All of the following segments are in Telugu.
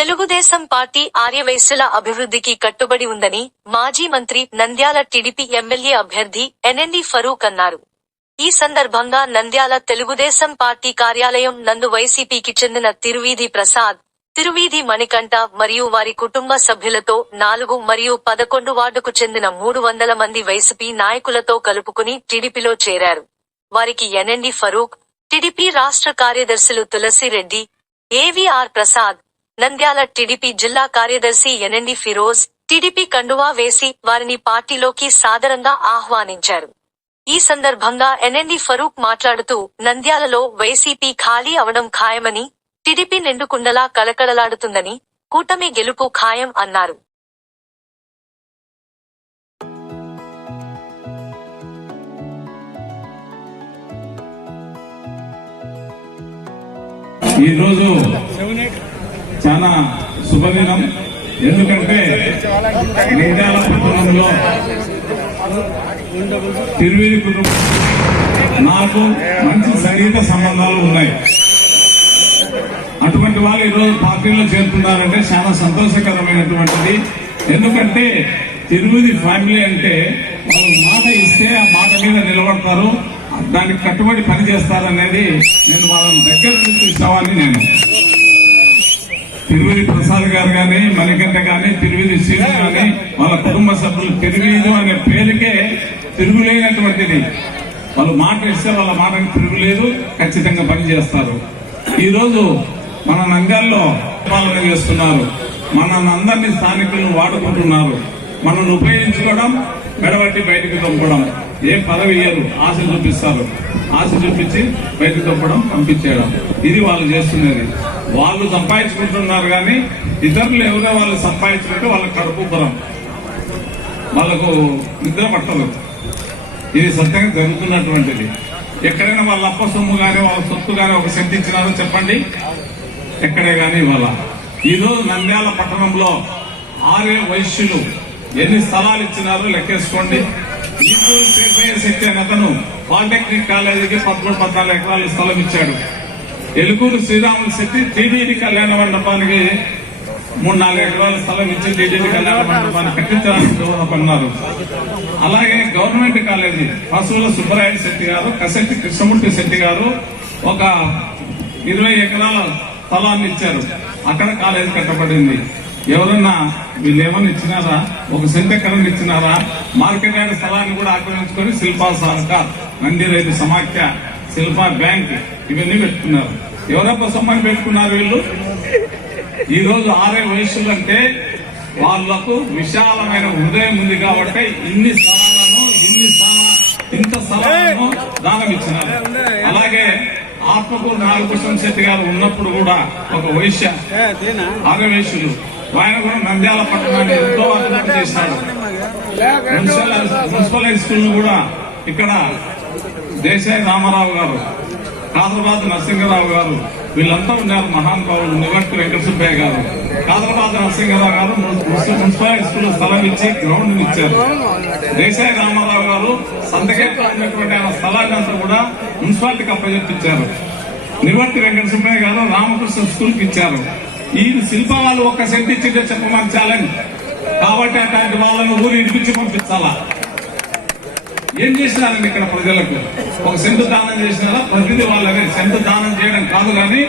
తెలుగుదేశం పార్టీ ఆర్యవైశ్యుల అభివృద్ధికి కట్టుబడి ఉందని మాజీ మంత్రి నంద్యాల టీడీపీ ఎమ్మెల్యే అభ్యర్థి ఎన్ఎండి ఫరూక్ అన్నారు. ఈ సందర్భంగా నంద్యాల తెలుగుదేశం పార్టీ కార్యాలయం నందు వైసీపీకి చెందిన తిరువీధి ప్రసాద్, తిరువీధి మణికంఠ మరియు వారి కుటుంబ సభ్యులతో 4 మరియు 11 వార్డుకు చెందిన 300 మంది వైసీపీ నాయకులతో కలుపుకుని టీడీపీలో చేరారు. వారికి ఎన్ఎండి ఫరూక్, టీడీపీ రాష్ట్ర కార్యదర్శులు తులసిరెడ్డి, ఏవీఆర్ ప్రసాద్, నంద్యాల టీడీపీ జిల్లా కార్యదర్శి ఎన్ఎండి ఫిరోజ్, టీడీపీ కండువా వేసి వారిని పార్టీలోకి సాదరంగా ఆహ్వానించారు. ఈ సందర్భంగా ఎన్ఎండి ఫరూక్ మాట్లాడుతూ నంద్యాలలో వైసీపీ ఖాళీ అవడం ఖాయమని, టీడీపీ నిండుకుండలా కళకళలాడుతుందని, కూటమి గెలుపు ఖాయం అన్నారు. ఈరోజు చాలా శుభదినం. ఎందుకంటే నంద్యాల పట్టణంలో తిరువీధి కుటుంబం నాకు మంచి సంగీత సంబంధాలు ఉన్నాయి. అటువంటి వాళ్ళు ఈరోజు పార్టీలో చేరుతున్నారంటే చాలా సంతోషకరమైనటువంటిది. ఎందుకంటే తిరువీధి ఫ్యామిలీ అంటే వాళ్ళు మాట ఇస్తే ఆ మాట మీద నిలబడతారు, దానికి కట్టుబడి పనిచేస్తారనేది నేను వాళ్ళని దగ్గర నుంచి చూసామని. నేను తిరువీధి ప్రసాద్ గారు కానీ, మణికంఠ కానీ, తిరువీధి శ్రీను కానీ, వాళ్ళ కుటుంబ సభ్యులు తిరువీధి అనే పేరుకే తిరుగులేనటువంటిది. వాళ్ళు మాట ఇస్తే వాళ్ళ మాటకి తిరుగులేదు, ఖచ్చితంగా పనిచేస్తారు. ఈరోజు మన నంద్యాలలో పాలన చేస్తున్నారు, అందరినీ స్థానికులను వాడుకుంటున్నారు. మనల్ని ఉపయోగించుకోవడం, మెడబట్టి బయటకు తొప్పడం, ఏ పదవి ఇయ్యరు, ఆశ చూపిస్తారు. ఆశ చూపించి బయటకు తొప్పడం, పంపించేయడం, ఇది వాళ్ళు చేస్తున్నది. వాళ్ళు సంపాదించుకుంటున్నారు కానీ ఇతరులు ఎవరో వాళ్ళు సంపాదించుకుంటే వాళ్ళకి కడుపు బరం, వాళ్ళకు నిద్ర పట్టదు. ఇది సత్యంగా జరుగుతున్నటువంటిది. ఎక్కడైనా వాళ్ళ అప్ప సొమ్ము కానీ వాళ్ళ సొత్తు కానీ ఒక సెంట్ ఇచ్చినారో చెప్పండి, ఎక్కడే కానీ ఇవాళ. ఈరోజు నంద్యాల పట్టణంలో ఆర్య వైశ్యులు ఎన్ని స్థలాలు ఇచ్చినారో లెక్కేసుకోండి. ఈపూరు పేపయ్య శెట్టి అనే అతను పాలిటెక్నిక్ కాలేజీకి 13-14 ఎకరాల స్థలం ఇచ్చాడు. ఎలుకూరు శ్రీరాములు శెట్టి టీడీడీ కళ్యాణ మండపానికి 3-4 ఎకరాల స్థలం ఇచ్చి టీడీడీ కళ్యాణ మండపాన్ని కట్టించడానికి దోహదపడినారు. అలాగే గవర్నమెంట్ కాలేజీ పశువుల సుబ్బరాయుడు శెట్టి గారు, కసెట్టి కృష్ణమూర్తి శెట్టి గారు ఒక 20 ఎకరాల స్థలాన్ని ఇచ్చారు. అక్కడ కాలేజీ కట్టబడింది. ఎవరన్నా వీళ్ళు ఏమన్నా ఇచ్చినారా? ఒక సెంట్ ఎకరాన్ని ఇచ్చినారా? మార్కెట్ యార్డ్ స్థలాన్ని కూడా ఆక్రమించుకొని శిల్పా సహకార్, నంది రైతు సమాఖ్య, శిల్పా బ్యాంక్ ఇవన్నీ పెట్టుకున్నారు. ఎవరప్ప సొమ్మని పెట్టుకున్నారు వీళ్ళు? ఈ రోజు ఆర్య వయస్సులు అంటే వాళ్లకు విశాలమైన హృదయం ఉంది కాబట్టి ఇంత స్థలాలను దానం ఇచ్చినారు. అలాగే ఆత్మకూరు నాగభూషణ్ శెట్టి గారు ఉన్నప్పుడు కూడా ఒక వైశ్య ఆర్యవేశ్యులు, ఆయన కూడా నంద్యాల పట్టణాన్ని ఎంతో అభివృద్ధి చేశాడు. మున్సిపల్ హై స్కూల్ ను కూడా ఇక్కడ దేశాయి రామారావు గారు, కాదరబాద్ నరసింహరావు గారు వీళ్ళంతా ఉన్నారు మహానుభావులు. నివర్తి వెంకట సుబ్బయ్య గారు, కాదరబాద్ నరసింహరావు గారు మున్సిపల్ హై స్కూల్ స్థలం ఇచ్చి గ్రౌండ్ ఇచ్చారు. దేశాయి రామారావు గారు సంతకేట్లో ఉన్నటువంటి ఆయన స్థలాన్ని అంతా కూడా మున్సిపాలిటీకి అప్పచెప్పించారు. నివర్తి వెంకట సుబ్బయ్య గారు రామకృష్ణ స్కూల్ కి ఇచ్చారు. ఈ శిల్ప వాళ్ళు ఒక్క సెంట్ ఇచ్చింటే చెప్పమని ఛాలెంజ్. కాబట్టి అట్లాంటి వాళ్ళను ఊరు ఇడిపించి పంపించాలా? ఏం చేసినారండి ఇక్కడ ప్రజలకు? ఒక సెంటు దానం చేసినారా? ప్రతిదీ వాళ్ళనే. సెంటు దానం చేయడం కాదు కానీ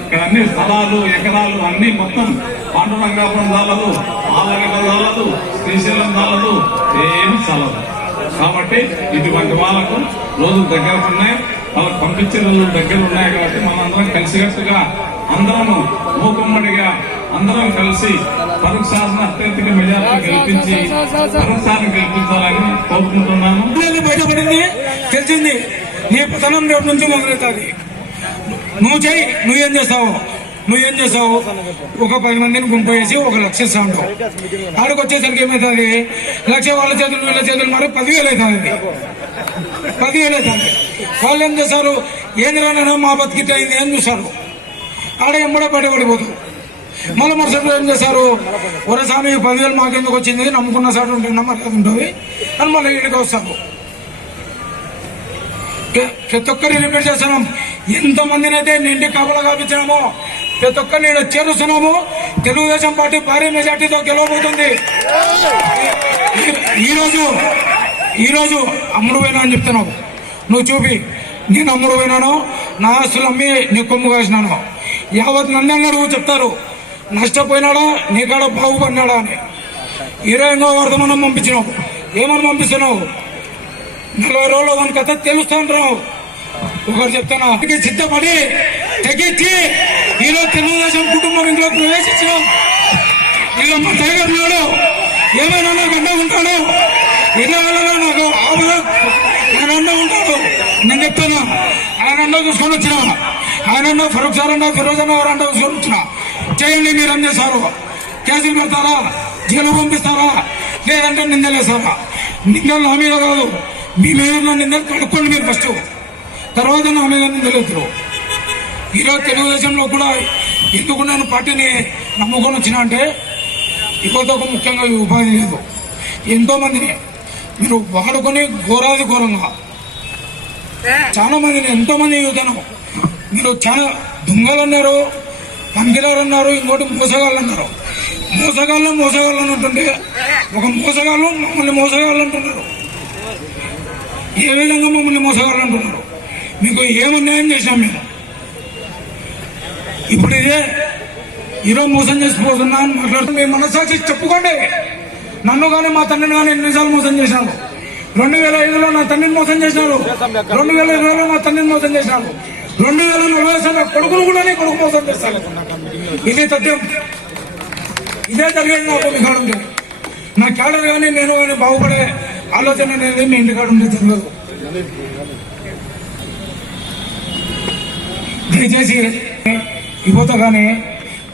ఇక్కడ అన్ని స్థలాలు, ఎకరాలు అన్ని మొత్తం పాండురంగాపురం చాలదు, ఆలగడ్డ చాలదు, శ్రీశైలం చాలదు, ఏమి చాలదు. కాబట్టి ఇటువంటి వాళ్ళకు రోజులు దగ్గరకున్నాయి, వాళ్ళకు పంపించే రోజులు దగ్గర ఉన్నాయి. కాబట్టి మనందరం కలిసికట్టుగా, అందరము మూకుమ్మడిగా అందరం కలిసి ఫరూక్ సార్ని అత్యధిక మెజార్టీ గెలిపించి ఫరూక్ సార్ని గెలిపించాలని కోరుకుంటున్నాను. బయటపడింది, తెలిసింది. నీ పతనం రేపు నుంచి మొదలవుతుంది. నువ్వు చెయ్యి, నువ్వేం చేస్తావు? ఒక 10 మందిని గుంపు వేసి 1 లక్ష ఇస్తా ఉంటావు. ఆడికి వచ్చేసరికి ఏమవుతుంది? 1 లక్ష వాళ్ళ చేతులు వీళ్ళ చేతులు మరి 10,000 అవుతుంది. 10,000 అవుతుంది. వాళ్ళు ఏం చేస్తారు? ఏంద్రానైనా మా బతికిట్ అయింది అని చూస్తారు. ఆడ ఎంబడే పడిపోతుంది. మళ్ళీ మరుసటి ఏం చేస్తారు? ఒరసామి 10,000 మాకెందుకు వచ్చింది, నమ్ముకున్న సార్ ఉంటుంది ఉంటుంది అని మళ్ళీ ఇంటికి వస్తారు. ప్రతి ఒక్కరిని రిపీట్ చేస్తున్నాం. ఎంతమందినైతే ఇంటికి కాపలా కాపించినామో ప్రతి ఒక్కరిని చేరుస్తున్నాము. తెలుగుదేశం పార్టీ భారీ మెజార్టీతో గెలవబోతుంది. ఈరోజు అమ్ముడు పోయినా అని చెప్తున్నావు నువ్వు చూపి. నేను అమ్ముడు పోయినాను, నా ఆస్తులు అమ్మి నీ కొమ్ము కాసినాను. యావత్ నంద్యాల చెప్తారు నష్టపోయినాడా నీకాడ బాగుపడినాడా అని. 20వ వర్ధమానం పంపించినావు. ఏమని పంపిస్తున్నావు? 40 రోజులు మన కథ తెలుస్తాను. ఒకరు చెప్తాను సిద్ధపడి తెగించి ఈరోజు తెలుగుదేశం కుటుంబం ఇంట్లో ప్రవేశించాం. ఇక మా టైగర్ నాడు ఏమైనా నాకు అండ ఉంటాడు, ఇలా నాకు ఆవుల ఆయన అండ ఉంటాడు. నేను చెప్తాను ఆయన అండ చూసుకొని వచ్చిన, ఆయన అండ ఫరూక్ సార్ అండ ఫిరోజ్ అన్న గారు అండ చూసుకొని వచ్చిన. చేయండి మీరు ఏం చేస్తారు? కేసులు పెడతారా? జైలు పంపిస్తారా? లేదంటే నిందలేస్తారా? నిందలు నా మీద కాదు, మీ మీద నిందలు కనుక్కోండి మీరు ఫస్ట్, తర్వాత నా మీద నిందలేద్దరు. ఈరోజు తెలుగుదేశంలో కూడా ఎందుకు నేను పార్టీని నమ్ముకొని వచ్చిన అంటే యువతకు ముఖ్యంగా ఉపాధి లేదు. ఎంతో మందిని మీరు వాడుకొని ఘోరాది ఘోరంగా చాలా మందిని ఎంతో మంది యువతను మీరు చాలా దొంగలు అన్నారు, పంకిరారు అన్నారు, ఇంకోటి మోసగాళ్ళు అన్నారు. మోసగాళ్ళు అంటుంటే ఒక మోసగాళ్ళు మమ్మల్ని మోసగాళ్ళు అంటున్నారు. ఏ విధంగా మమ్మల్ని మోసగాళ్ళు అంటున్నారు? మీకు ఏమన్యాయం చేశాం మేము? ఇప్పుడు ఈరోజు మోసం చేసిపోతున్నా అని మాట్లాడుతూ మీ మనసాక్షి చెప్పుకోండి. నన్ను కానీ మా తండ్రిని కానీ ఎన్నిసార్లు మోసం చేశాను? 2005లో నా తండ్రిని మోసం చేశారు, 2020లో మా తండ్రిని మోసం చేశారు, 2040 కొడుకును కూడా కొడుకు మోసం చేస్తాను. ఇది తథ్యం. ఇదే జరిగేది నాకు మీ కాడ ఉంటే. నా క్యాడర్ కానీ నేను కానీ బాగుపడే ఆలోచన అనేది మీ ఇంటి కాడ ఉంటే తెలియదు. దయచేసి యువత కానీ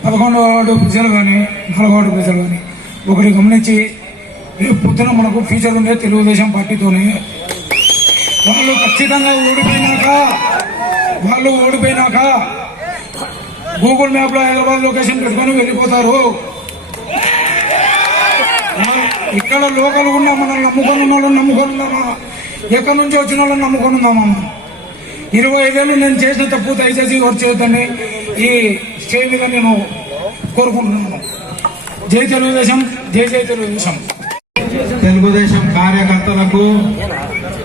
11వ వార్డు ప్రజలు కానీ 4వ వార్డు ప్రజలు కానీ ఒకటి గమనించి, రేపు పొద్దున మనకు ఫ్యూచర్ ఉండే తెలుగుదేశం పార్టీతోనే. వాళ్ళు ఖచ్చితంగా ఓడిపోయినాక గూగుల్ మ్యాప్ లో హైదరాబాద్ లొకేషన్ పెట్టుకొని వెళ్ళిపోతారు. ఇక్కడ లోకల్ ఉన్న మనల్ని నమ్ముకొని ఉన్నామా? ఎక్కడి నుంచి వచ్చిన వాళ్ళని నమ్ముకొని ఉన్నామా? 25 ఏళ్ళు నేను చేసిన తప్పు దయచేసి ఎవరు చేయొద్దని ఈ స్టేజ్ మీద నేను కోరుకుంటున్నాను. జై తెలుగుదేశం, జై జై తెలుగుదేశం. తెలుగుదేశం కార్యకర్తలకు,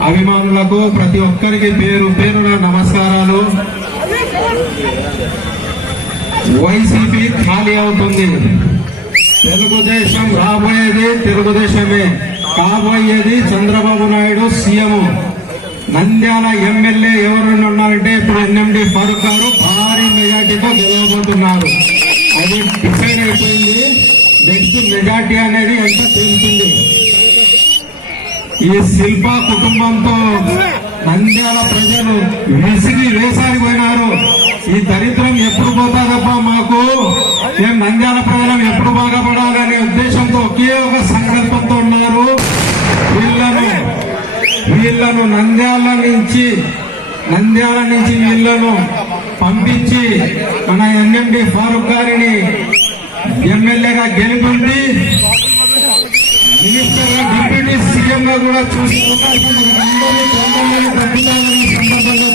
అభిమానులకు ప్రతి ఒక్కరికి పేరు పేరున నమస్కారాలు. వైసీపీ ఖాళీ అవుతుంది. తెలుగుదేశం రాబోయేది తెలుగుదేశమే, కాబోయేది చంద్రబాబు నాయుడు సీఎం. నంద్యాల ఎమ్మెల్యే ఎవరైనా ఉన్నారంటే ఇప్పుడు ఎన్ఎండి ఫరూక్ గారు భారీ మెజార్టీతో గెలవబోతున్నారు. అది డిసైడ్ అయిపోయింది. నెక్స్ట్ మెజార్టీ అనేది ఎంత తెలుస్తుంది. ఈ శిల్ప కుటుంబంతో నంద్యాల ప్రజలు విసిగి వేసారిపోయినారు. ఈ దరిద్రం ఎప్పుడు పోతాదబ్బా మాకు, మేము నంద్యాల ప్రజలం ఎప్పుడు బాగుపడాలనే ఉద్దేశంతో ఒకే ఒక సంకల్పంతో ఉన్నారు. వీళ్లను నంద్యాల నుంచి వీళ్లను పంపించి మన ఎన్ఎండి ఫారూక్ గారిని ఎమ్మెల్యేగా గెలుపొంది మినిస్టర్ గా డిప్యూటీ సీఎం గా కూడా చూసి సందర్భంగా